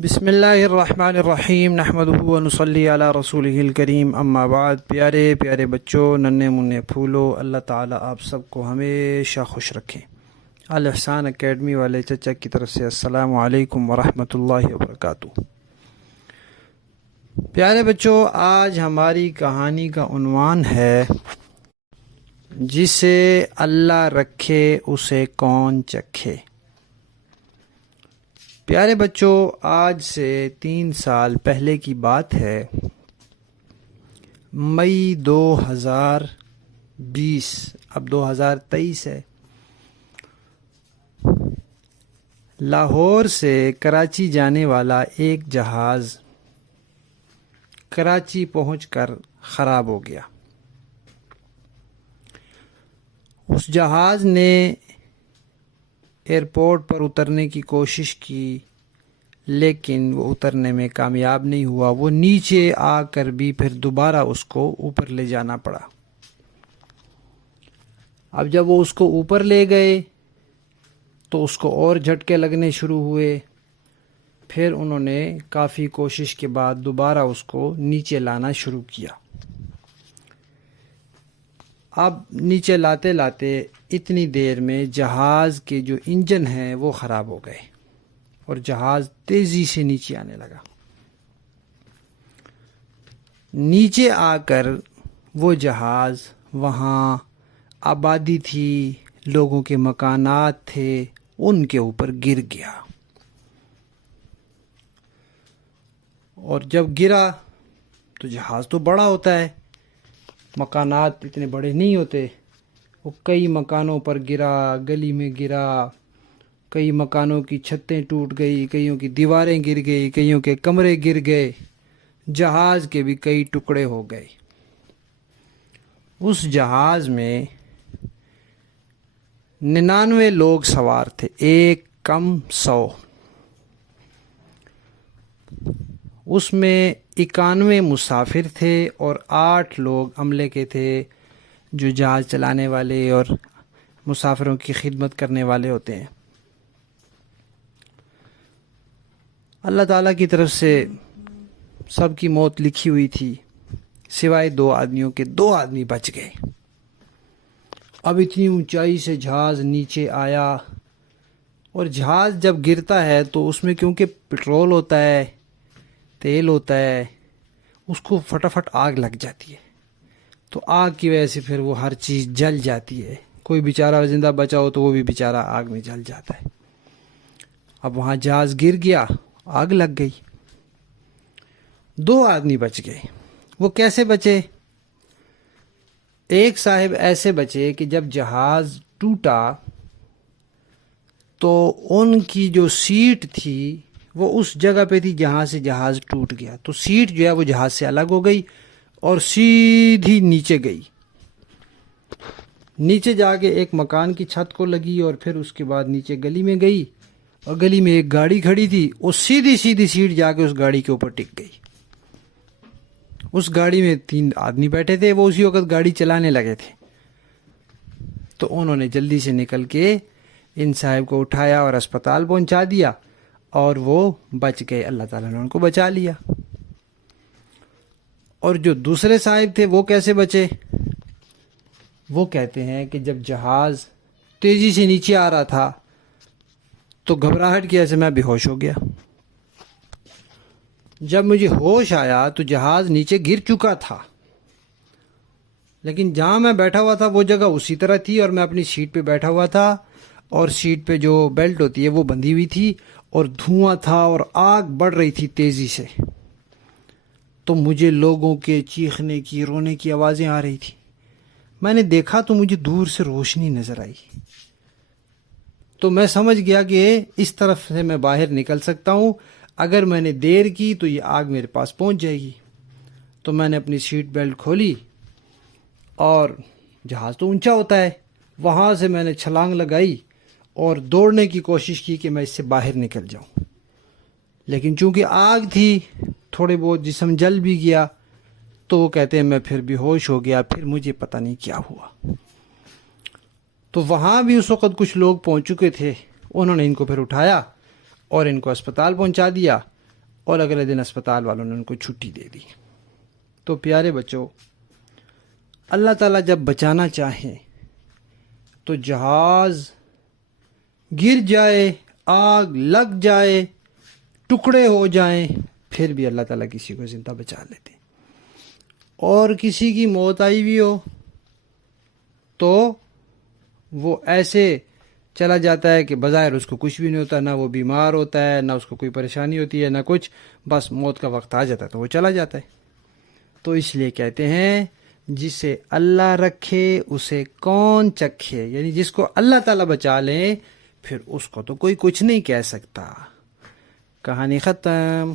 بسم اللہ الرحمن الرحیم نحمدہ و نصلی علی رسولہ الکریم اما بعد۔ پیارے پیارے بچوں، ننھے منھے پھولو، اللہ تعالیٰ آپ سب کو ہمیشہ خوش رکھیں۔ الاحسان اکیڈمی والے چچا کی طرف سے السلام علیکم ورحمۃ اللہ وبرکاتہ۔ پیارے بچوں، آج ہماری کہانی کا عنوان ہے جسے اللہ رکھے اسے کون چکھے۔ پیارے بچوں، آج سے 3 سال پہلے کی بات ہے۔ مئی 2020، اب 2023 ہے۔ لاہور سے کراچی جانے والا ایک جہاز کراچی پہنچ کر خراب ہو گیا۔ اس جہاز نے ایئرپورٹ پر اترنے کی کوشش کی، لیکن وہ اترنے میں کامیاب نہیں ہوا۔ وہ نیچے آ کر بھی پھر دوبارہ اس کو اوپر لے جانا پڑا۔ اب جب وہ اس کو اوپر لے گئے تو اس کو اور جھٹکے لگنے شروع ہوئے۔ پھر انہوں نے کافی کوشش کے بعد دوبارہ اس کو نیچے لانا شروع کیا۔ اب نیچے لاتے لاتے اتنی دیر میں جہاز کے جو انجن ہیں وہ خراب ہو گئے اور جہاز تیزی سے نیچے آنے لگا۔ نیچے آ کر وہ جہاز، وہاں آبادی تھی، لوگوں کے مکانات تھے، ان کے اوپر گر گیا۔ اور جب گرا تو جہاز تو بڑا ہوتا ہے، مکانات اتنے بڑے نہیں ہوتے۔ وہ کئی مکانوں پر گرا، گلی میں گرا، کئی مکانوں کی چھتیں ٹوٹ گئی، کئیوں کی دیواریں گر گئی، کئیوں کے کمرے گر گئے، جہاز کے بھی کئی ٹکڑے ہو گئے۔ اس جہاز میں 99 لوگ سوار تھے، ایک کم 100۔ اس میں 91 مسافر تھے اور 8 لوگ عملے کے تھے، جو جہاز چلانے والے اور مسافروں کی خدمت کرنے والے ہوتے ہیں۔ اللہ تعالیٰ کی طرف سے سب کی موت لکھی ہوئی تھی، سوائے 2 آدمیوں کے۔ 2 آدمی بچ گئے۔ اب اتنی اونچائی سے جہاز نیچے آیا، اور جہاز جب گرتا ہے تو اس میں کیونکہ پٹرول ہوتا ہے، تیل ہوتا ہے، اس کو فٹافٹ آگ لگ جاتی ہے۔ تو آگ کی وجہ سے پھر وہ ہر چیز جل جاتی ہے۔ کوئی بیچارہ زندہ بچا ہو تو وہ بھی بیچارہ آگ میں جل جاتا ہے۔ اب وہاں جہاز گر گیا، آگ لگ گئی، 2 آدمی بچ گئے۔ وہ کیسے بچے؟ ایک صاحب ایسے بچے کہ جب جہاز ٹوٹا تو ان کی جو سیٹ تھی وہ اس جگہ پہ تھی جہاں سے جہاز ٹوٹ گیا۔ تو سیٹ جو ہے وہ جہاز سے الگ ہو گئی اور سیدھی نیچے گئی۔ نیچے جا کے ایک مکان کی چھت کو لگی، اور پھر اس کے بعد نیچے گلی میں گئی، اور گلی میں ایک گاڑی کھڑی تھی، وہ سیدھی سیٹ جا کے اس گاڑی کے اوپر ٹک گئی۔ اس گاڑی میں 3 آدمی بیٹھے تھے، وہ اسی وقت گاڑی چلانے لگے تھے۔ تو انہوں نے جلدی سے نکل کے ان صاحب کو اٹھایا اور اسپتال پہنچا دیا، اور وہ بچ گئے۔ اللہ تعالیٰ نے ان کو بچا لیا۔ اور جو دوسرے صاحب تھے وہ کیسے بچے؟ وہ کہتے ہیں کہ جب جہاز تیزی سے نیچے آ رہا تھا تو گھبراہٹ کی وجہ سے میں بے ہوش ہو گیا۔ جب مجھے ہوش آیا تو جہاز نیچے گر چکا تھا، لیکن جہاں میں بیٹھا ہوا تھا وہ جگہ اسی طرح تھی، اور میں اپنی سیٹ پہ بیٹھا ہوا تھا، اور سیٹ پہ جو بیلٹ ہوتی ہے وہ بندھی ہوئی تھی، اور دھواں تھا اور آگ بڑھ رہی تھی تیزی سے۔ تو مجھے لوگوں کے چیخنے کی، رونے کی آوازیں آ رہی تھی۔ میں نے دیکھا تو مجھے دور سے روشنی نظر آئی، تو میں سمجھ گیا کہ اس طرف سے میں باہر نکل سکتا ہوں، اگر میں نے دیر کی تو یہ آگ میرے پاس پہنچ جائے گی۔ تو میں نے اپنی سیٹ بیلٹ کھولی، اور جہاز تو اونچا ہوتا ہے، وہاں سے میں نے چھلانگ لگائی اور دوڑنے کی کوشش کی کہ میں اس سے باہر نکل جاؤں، لیکن چونکہ آگ تھی تھوڑے بہت جسم جل بھی گیا۔ تو وہ کہتے ہیں میں پھر بے ہوش ہو گیا، پھر مجھے پتہ نہیں کیا ہوا۔ تو وہاں بھی اس وقت کچھ لوگ پہنچ چکے تھے، انہوں نے ان کو پھر اٹھایا اور ان کو اسپتال پہنچا دیا۔ اور اگلے دن اسپتال والوں نے ان کو چھٹی دے دی۔ تو پیارے بچوں، اللہ تعالیٰ جب بچانا چاہے تو جہاز گر جائے، آگ لگ جائے، ٹکڑے ہو جائیں، پھر بھی اللہ تعالیٰ کسی کو زندہ بچا لیتے۔ اور کسی کی موت آئی بھی ہو تو وہ ایسے چلا جاتا ہے کہ بظاہر اس کو کچھ بھی نہیں ہوتا، نہ وہ بیمار ہوتا ہے، نہ اس کو کوئی پریشانی ہوتی ہے، نہ کچھ، بس موت کا وقت آ جاتا ہے تو وہ چلا جاتا ہے۔ تو اس لیے کہتے ہیں جسے اللہ رکھے اسے کون چکھے، یعنی جس کو اللہ تعالیٰ بچا لے پھر اس کو تو کوئی کچھ نہیں کہہ سکتا۔ کہانی ختم۔